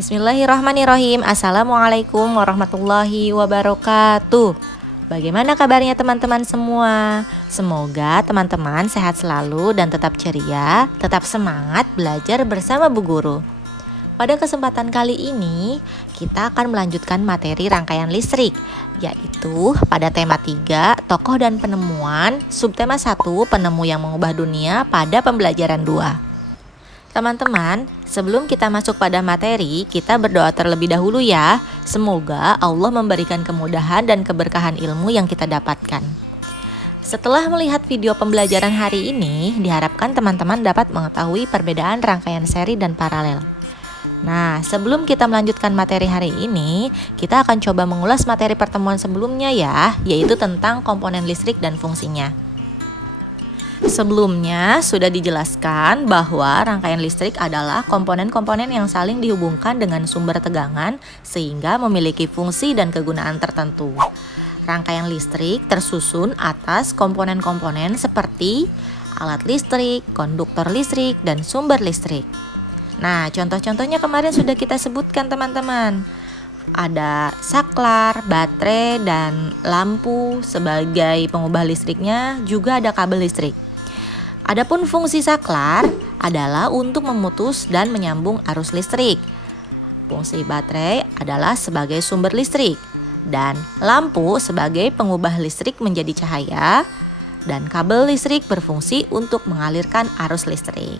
Bismillahirrahmanirrahim. Assalamualaikum warahmatullahi wabarakatuh. Bagaimana kabarnya teman-teman semua? Semoga teman-teman sehat selalu dan tetap ceria, tetap semangat belajar bersama Bu Guru. Pada kesempatan kali ini, kita akan melanjutkan materi rangkaian listrik, yaitu pada tema 3, tokoh dan penemuan, subtema 1, penemu yang mengubah dunia pada pembelajaran 2. Teman-teman, sebelum kita masuk pada materi, kita berdoa terlebih dahulu ya. Semoga Allah memberikan kemudahan dan keberkahan ilmu yang kita dapatkan. Setelah melihat video pembelajaran hari ini, diharapkan teman-teman dapat mengetahui perbedaan rangkaian seri dan paralel. Nah, sebelum kita melanjutkan materi hari ini, kita akan coba mengulas materi pertemuan sebelumnya ya, yaitu tentang komponen listrik dan fungsinya. Sebelumnya sudah dijelaskan bahwa rangkaian listrik adalah komponen-komponen yang saling dihubungkan dengan sumber tegangan sehingga memiliki fungsi dan kegunaan tertentu. Rangkaian listrik tersusun atas komponen-komponen seperti alat listrik, konduktor listrik, dan sumber listrik. Nah, contoh-contohnya kemarin sudah kita sebutkan teman-teman. Ada saklar, baterai, dan lampu sebagai pengubah listriknya, juga ada kabel listrik. Adapun fungsi saklar adalah untuk memutus dan menyambung arus listrik. Fungsi baterai adalah sebagai sumber listrik, dan lampu sebagai pengubah listrik menjadi cahaya, dan kabel listrik berfungsi untuk mengalirkan arus listrik.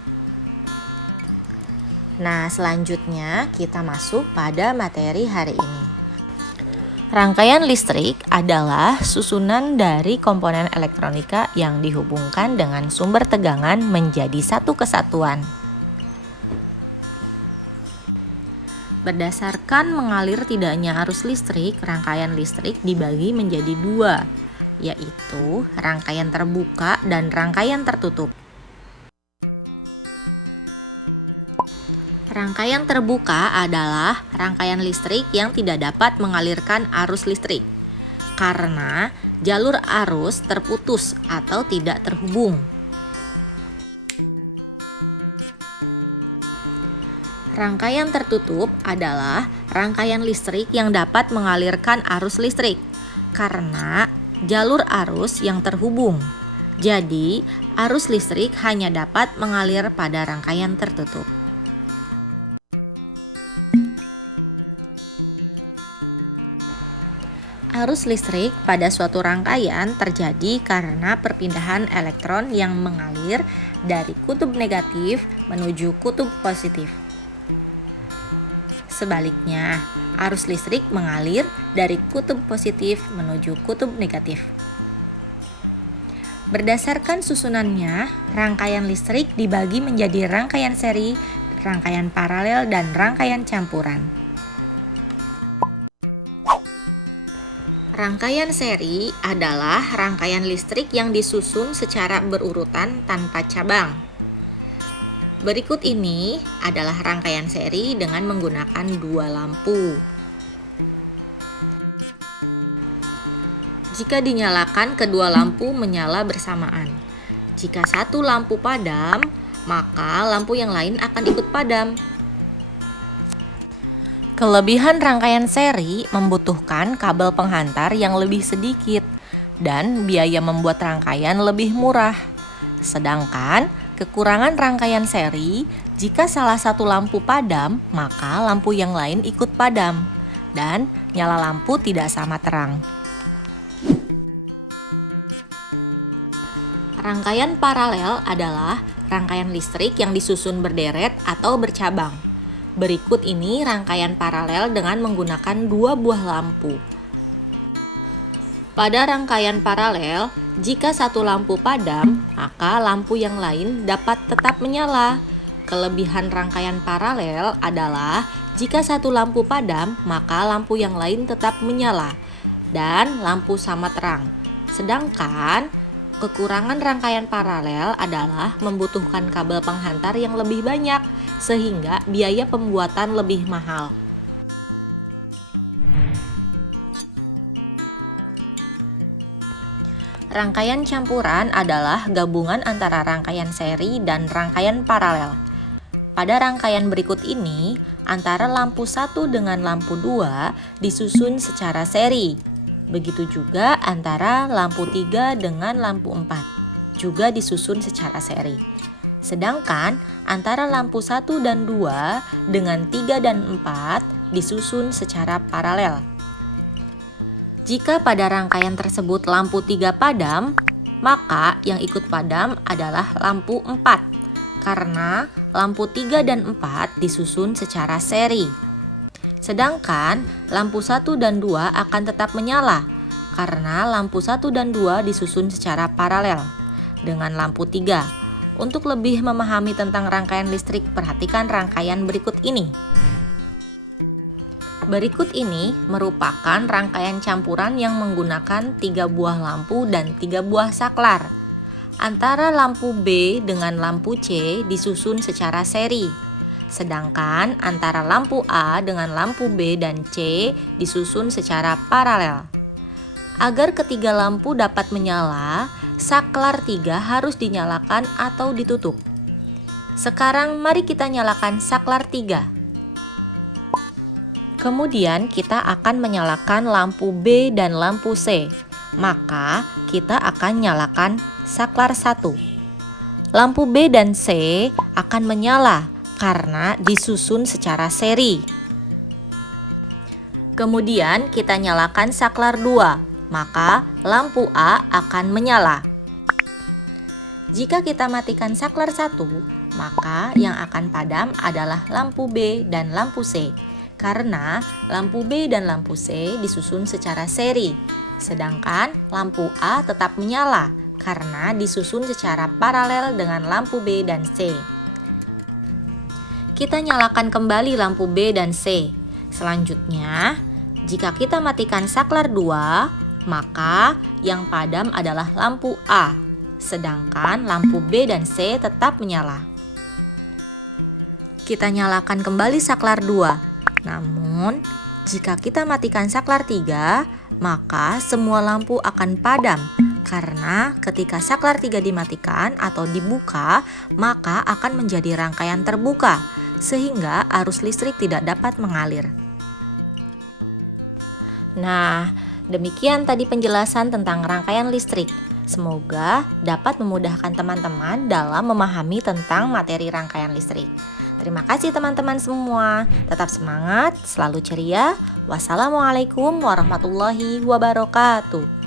Nah, selanjutnya kita masuk pada materi hari ini. Rangkaian listrik adalah susunan dari komponen elektronika yang dihubungkan dengan sumber tegangan menjadi satu kesatuan. Berdasarkan mengalir tidaknya arus listrik, rangkaian listrik dibagi menjadi dua, yaitu rangkaian terbuka dan rangkaian tertutup. Rangkaian terbuka adalah rangkaian listrik yang tidak dapat mengalirkan arus listrik karena jalur arus terputus atau tidak terhubung. Rangkaian tertutup adalah rangkaian listrik yang dapat mengalirkan arus listrik karena jalur arus yang terhubung. Jadi, arus listrik hanya dapat mengalir pada rangkaian tertutup. Arus listrik pada suatu rangkaian terjadi karena perpindahan elektron yang mengalir dari kutub negatif menuju kutub positif. Sebaliknya, arus listrik mengalir dari kutub positif menuju kutub negatif. Berdasarkan susunannya, rangkaian listrik dibagi menjadi rangkaian seri, rangkaian paralel, dan rangkaian campuran. Rangkaian seri adalah rangkaian listrik yang disusun secara berurutan tanpa cabang. Berikut ini adalah rangkaian seri dengan menggunakan dua lampu. Jika dinyalakan, kedua lampu menyala bersamaan. Jika satu lampu padam, maka lampu yang lain akan ikut padam. Kelebihan rangkaian seri membutuhkan kabel penghantar yang lebih sedikit dan biaya membuat rangkaian lebih murah. Sedangkan kekurangan rangkaian seri, jika salah satu lampu padam, maka lampu yang lain ikut padam dan nyala lampu tidak sama terang. Rangkaian paralel adalah rangkaian listrik yang disusun berderet atau bercabang. Berikut ini rangkaian paralel dengan menggunakan dua buah lampu. Pada rangkaian paralel, jika satu lampu padam, maka lampu yang lain dapat tetap menyala. Kelebihan rangkaian paralel adalah jika satu lampu padam, maka lampu yang lain tetap menyala dan lampu sama terang. Sedangkan kekurangan rangkaian paralel adalah membutuhkan kabel penghantar yang lebih banyak, sehingga biaya pembuatan lebih mahal. Rangkaian campuran adalah gabungan antara rangkaian seri dan rangkaian paralel. pada rangkaian berikut ini, antara lampu 1 dengan lampu 2 disusun secara seri. Begitu juga antara lampu 3 dengan lampu 4, juga disusun secara seri. Sedangkan antara lampu 1 dan 2 dengan 3 dan 4 disusun secara paralel. Jika pada rangkaian tersebut lampu 3 padam, maka yang ikut padam adalah lampu 4, karena lampu 3 dan 4 disusun secara seri. Sedangkan lampu 1 dan 2 akan tetap menyala, karena lampu 1 dan 2 disusun secara paralel dengan lampu 3. Untuk lebih memahami tentang rangkaian listrik, perhatikan rangkaian berikut ini. Berikut ini merupakan rangkaian campuran yang menggunakan 3 buah lampu dan 3 buah saklar. Antara lampu B dengan lampu C disusun secara seri. Sedangkan antara lampu A dengan lampu B dan C disusun secara paralel. Agar ketiga lampu dapat menyala, saklar 3 harus dinyalakan atau ditutup. Sekarang mari kita nyalakan saklar 3. Kemudian kita akan menyalakan lampu B dan lampu C. Maka kita akan nyalakan saklar 1. Lampu B dan C akan menyala karena disusun secara seri. Kemudian kita nyalakan saklar 2. Maka lampu A akan menyala. Jika kita matikan saklar 1, maka yang akan padam adalah lampu B dan lampu C, karena lampu B dan lampu C disusun secara seri, sedangkan lampu A tetap menyala karena disusun secara paralel dengan lampu B dan C. Kita nyalakan kembali lampu B dan C. Selanjutnya, jika kita matikan saklar 2, maka yang padam adalah lampu A, sedangkan lampu B dan C tetap menyala. Kita nyalakan kembali saklar 2. Namun, jika kita matikan saklar 3, maka semua lampu akan padam karena ketika saklar 3 dimatikan atau dibuka, maka akan menjadi rangkaian terbuka sehingga arus listrik tidak dapat mengalir. Nah, demikian tadi penjelasan tentang rangkaian listrik. Semoga dapat memudahkan teman-teman dalam memahami tentang materi rangkaian listrik. Terima kasih teman-teman semua. Tetap semangat, selalu ceria. Wassalamualaikum warahmatullahi wabarakatuh.